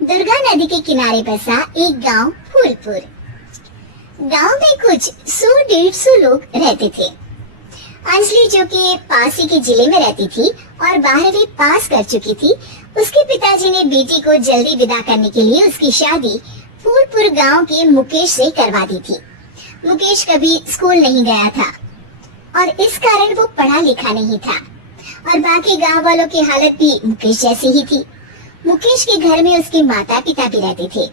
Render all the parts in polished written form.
दुर्गा नदी के किनारे बसा एक गांव फूलपुर। गांव में कुछ 100-150 लोग रहते थे। अंजलि, जो कि पास ही के जिले में रहती थी और 12वीं पास कर चुकी थी, उसके पिताजी ने बेटी को जल्दी विदा करने के लिए उसकी शादी फूलपुर गांव के मुकेश से करवा दी थी। मुकेश कभी स्कूल नहीं गया था और इस कारण वो पढ़ा लिखा नहीं था और बाकी गांव वालों की हालत भी मुकेश जैसी ही थी। मुकेश के घर में उसके माता पिता भी रहते थे।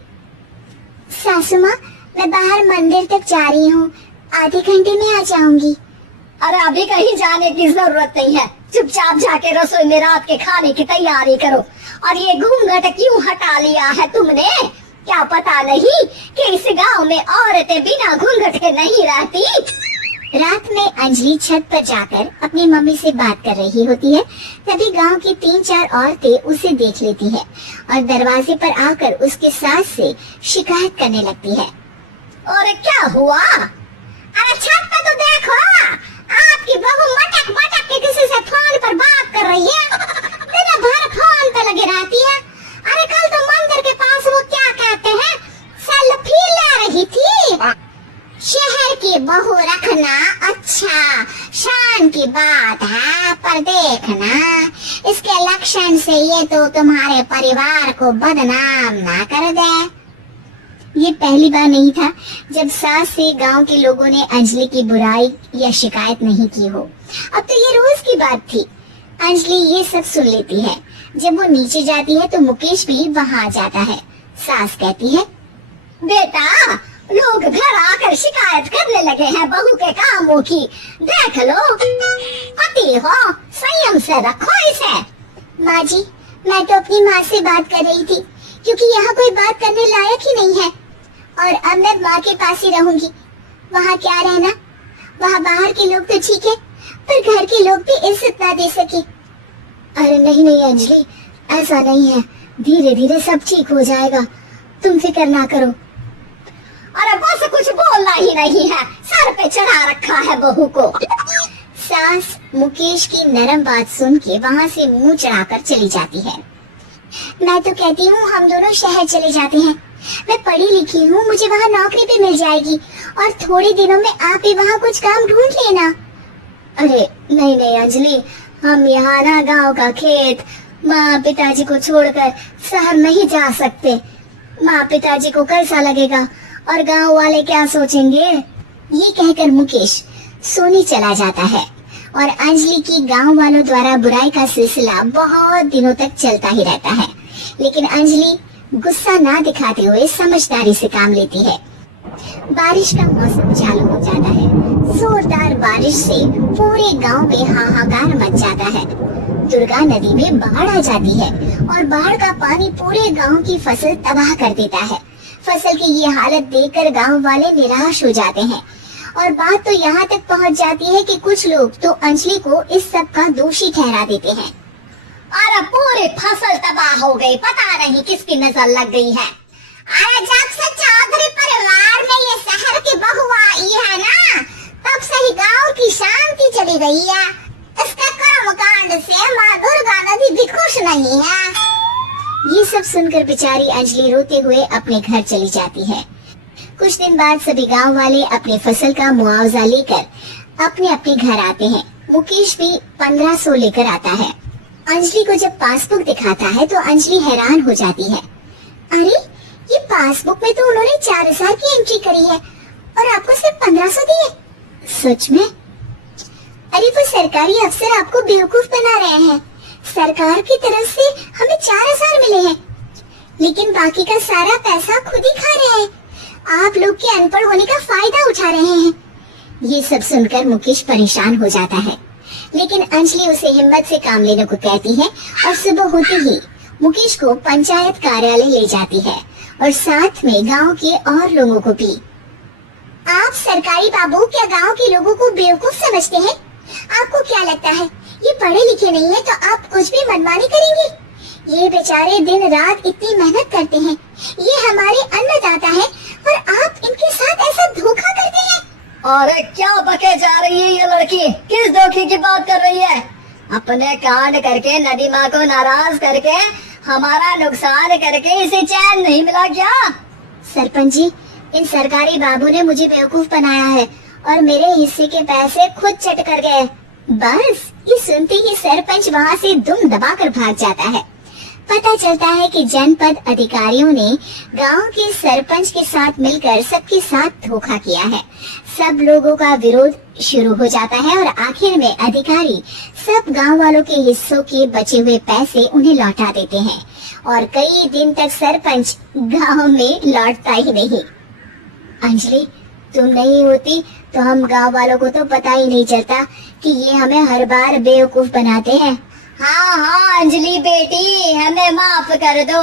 सासू माँ, मैं बाहर मंदिर तक जा रही हूँ, आधे घंटे में आ जाऊंगी। अरे अभी कहीं जाने की जरूरत नहीं है, चुपचाप जाके रसोई में रात के खाने की तैयारी करो। और ये घूंघट क्यों हटा लिया है तुमने? क्या पता नहीं कि इस गांव में औरतें बिना घूंघट के नहीं रहती। रात में अंजलि छत पर जाकर अपनी मम्मी से बात कर रही होती है। तभी गांव की 3-4 औरतें उसे देख लेती है और दरवाजे पर आकर उसके सास से शिकायत करने लगती है। और क्या हुआ? अरे छत पे तो देखो, आपकी बहू मटक मटक के किसी से फोन पर बात कर रही है। दिन भर फोन पे लगी रहती है। अरे कल तो मंदिर के पास वो क्या कहते हैं, सेल्फी ले रही थी। शहर की बहू रखना अच्छा शान की बात है, पर देखना इसके लक्षण से ये तो तुम्हारे परिवार को बदनाम ना कर दे। ये पहली बार नहीं था जब सास से गांव के लोगों ने अंजलि की बुराई या शिकायत नहीं की हो। अब तो ये रोज की बात थी। अंजलि ये सब सुन लेती है। जब वो नीचे जाती है तो मुकेश भी वहाँ जाता है। सास कहती है, बेटा, लोग घर आकर शिकायत करने लगे हैं बहू के कामों की। देख लो, पति हो, संयम से रखो इसे। माँ जी, मैं तो अपनी माँ से बात कर रही थी क्योंकि यहाँ कोई बात करने लायक ही नहीं है और अब मैं माँ के पास ही रहूंगी। वहाँ क्या रहना, वहाँ बाहर के लोग तो ठीक है पर घर के लोग भी इज्जत ना दे सके। अरे नहीं नहीं अंजलि, ऐसा नहीं है, धीरे धीरे सब ठीक हो जाएगा, तुम फिक्र ना करो। अरे बस कुछ बोलना ही नहीं है, सर पे चढ़ा रखा है बहू को। सास मुकेश की नरम बात सुन के वहाँ से मुंह चढ़ाकर चली जाती है। मैं तो कहती हूँ हम दोनों शहर चले जाते हैं। मैं पढ़ी लिखी हूँ, मुझे वहाँ नौकरी भी मिल जाएगी और थोड़े दिनों में आप भी वहाँ कुछ काम ढूंढ लेना। अरे नहीं नहीं अंजलि, हम यहाँ ना गांव का खेत, माँ पिताजी को छोड़कर शहर नहीं जा सकते। माँ पिताजी को कैसा लगेगा और गांव वाले क्या सोचेंगे? ये कहकर मुकेश सोने चला जाता है और अंजलि की गांव वालों द्वारा बुराई का सिलसिला बहुत दिनों तक चलता ही रहता है। लेकिन अंजलि गुस्सा ना दिखाते हुए समझदारी से काम लेती है। बारिश का मौसम चालू हो जाता है। जोरदार बारिश से पूरे गांव में हाहाकार मच जाता है। दुर्गा नदी में बाढ़ आ जाती है और बाढ़ का पानी पूरे गांव की फसल तबाह कर देता है। फसल की ये हालत देखकर गांव वाले निराश हो जाते हैं और बात तो यहाँ तक पहुँच जाती है कि कुछ लोग तो अंजलि को इस सब का दोषी ठहरा देते हैं। अरे पूरी फसल तबाह हो गई, पता नहीं किसकी नजर लग गई है। अरे जब से चौधरी परिवार में ये शहर की बहू आई है ना, तब से ही गांव की शांति चली गई है। इसके कर्मकांड से माँ दुर्गा नदी भी खुश नहीं है। ये सब सुनकर बेचारी अंजलि रोते हुए अपने घर चली जाती है। कुछ दिन बाद सभी गांव वाले अपनी फसल का मुआवजा लेकर अपने अपने घर आते हैं। मुकेश भी 1500 लेकर आता है। अंजलि को जब पासबुक दिखाता है तो अंजलि हैरान हो जाती है। अरे ये पासबुक में तो उन्होंने 4000 की एंट्री करी है और आपको सिर्फ 1500 दिए। सच में? अरे वो सरकारी अफसर आपको बेवकूफ बना रहे हैं। सरकार की तरफ से हमें 4000 मिले हैं, लेकिन बाकी का सारा पैसा खुद ही खा रहे हैं। आप लोग के अनपढ़ होने का फायदा उठा रहे हैं। ये सब सुनकर मुकेश परेशान हो जाता है, लेकिन अंजलि उसे हिम्मत से काम लेने को कहती है और सुबह होते ही मुकेश को पंचायत कार्यालय ले जाती है और साथ में गांव के और लोगों को भी। आप सरकारी बाबू क्या गांव के लोगों को बेवकूफ समझते हैं? आपको क्या लगता है ये पढ़े लिखे नहीं है तो आप कुछ भी मनमानी करेंगे? ये बेचारे दिन रात इतनी मेहनत करते हैं, ये हमारे अन्नदाता है और आप इनके साथ ऐसा धोखा करते हैं। अरे क्या बके जा रही है ये लड़की? किस धोखे की बात कर रही है? अपने कांड करके नदी माँ को नाराज करके हमारा नुकसान करके इसे चैन नहीं मिला क्या? सरपंच जी, इन सरकारी बाबू ने मुझे बेवकूफ बनाया है और मेरे हिस्से के पैसे खुद चट कर गए। बस ये सुनते ही सरपंच वहाँ से दुम दबाकर भाग जाता है। पता चलता है कि जनपद अधिकारियों ने गांव के सरपंच के साथ मिलकर सबके साथ धोखा किया है। सब लोगों का विरोध शुरू हो जाता है और आखिर में अधिकारी सब गांव वालों के हिस्सों के बचे हुए पैसे उन्हें लौटा देते हैं और कई दिन तक सरपंच गांव में लौटता ही नहीं। अंजलि, तुम नहीं होती तो हम गांव वालों को तो पता ही नहीं चलता कि ये हमें हर बार बेवकूफ बनाते हैं। हाँ हाँ अंजलि बेटी, हमें माफ कर दो।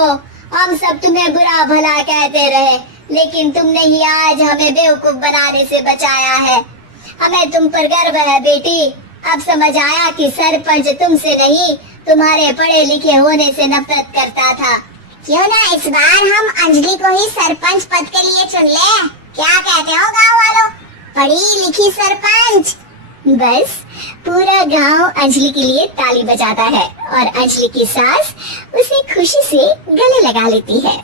हम सब तुम्हें बुरा भला कहते रहे, लेकिन तुमने ही आज हमें बेवकूफ बनाने से बचाया है। हमें तुम पर गर्व है बेटी। अब समझ आया कि सरपंच तुमसे नहीं, तुम्हारे पढ़े लिखे होने से नफरत करता था। क्यों ना इस बार हम अंजलि को ही सरपंच पद के लिए चुन ले? क्या कहते हो गांव वालों? पढ़ी लिखी सरपंच। बस पूरा गांव अंजलि के लिए ताली बजाता है और अंजलि की सास उसे खुशी से गले लगा लेती है।